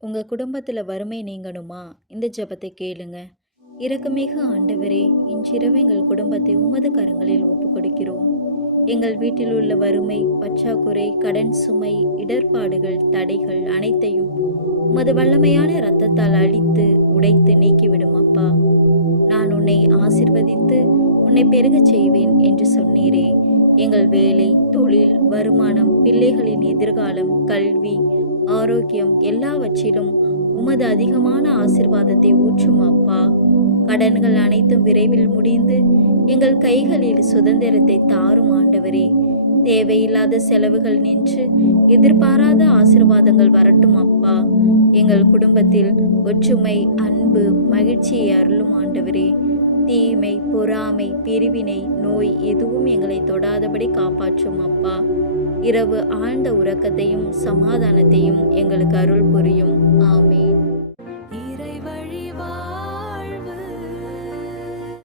உங்க குடும்பத்துல வறுமை நீங்கணுமா? இந்த ஜெபத்தை கேளுங்க. இரக்கமிகு ஆண்டவரே, இன்றிரவு எங்கள் குடும்பத்தை உமது கரங்களில் ஒப்புக்கொடுக்கிறோம். எங்கள் வீட்டில் உள்ள வறுமை, பற்றாக்குறை, கடன் சுமை, இடர்பாடுகள், தடைகள் அனைத்தையும் உமது வல்லமையான இரத்தத்தால் அழித்து, உடைத்து நீக்கிவிடும் அப்பா. நான் உன்னை ஆசிர்வதித்து, உன்னை பெருகச் செய்வேன் என்று சொன்னீரே. எங்கள் வேலை, தொழில், வருமானம், பிள்ளைகளின் எதிர்காலம், கல்வி, ஆரோக்கியம் எல்லாவற்றிலும் உமது அதிகமான ஆசிர்வாதத்தை ஊற்றும் அப்பா. கடன்கள் அனைத்தும் விரைவில் முடிந்து எங்கள் கைகளில் சுதந்திரத்தை தாரும் ஆண்டவரே. தேவையில்லாத செலவுகள் நின்று எதிர்பாராத ஆசிர்வாதங்கள் வரட்டும் அப்பா. எங்கள் குடும்பத்தில் ஒற்றுமை, அன்பு, மகிழ்ச்சியை அருளும் ஆண்டவரே. தீமை, பொறாமை, பிரிவினை, நோய் எதுவும் எங்களை தொடாதபடி காப்பாற்றும் அப்பா. இரவு ஆழ்ந்த உறக்கத்தையும் சமாதானத்தையும் எங்களுக்கு அருள் புரியும். ஆமீன். இறை வழிவா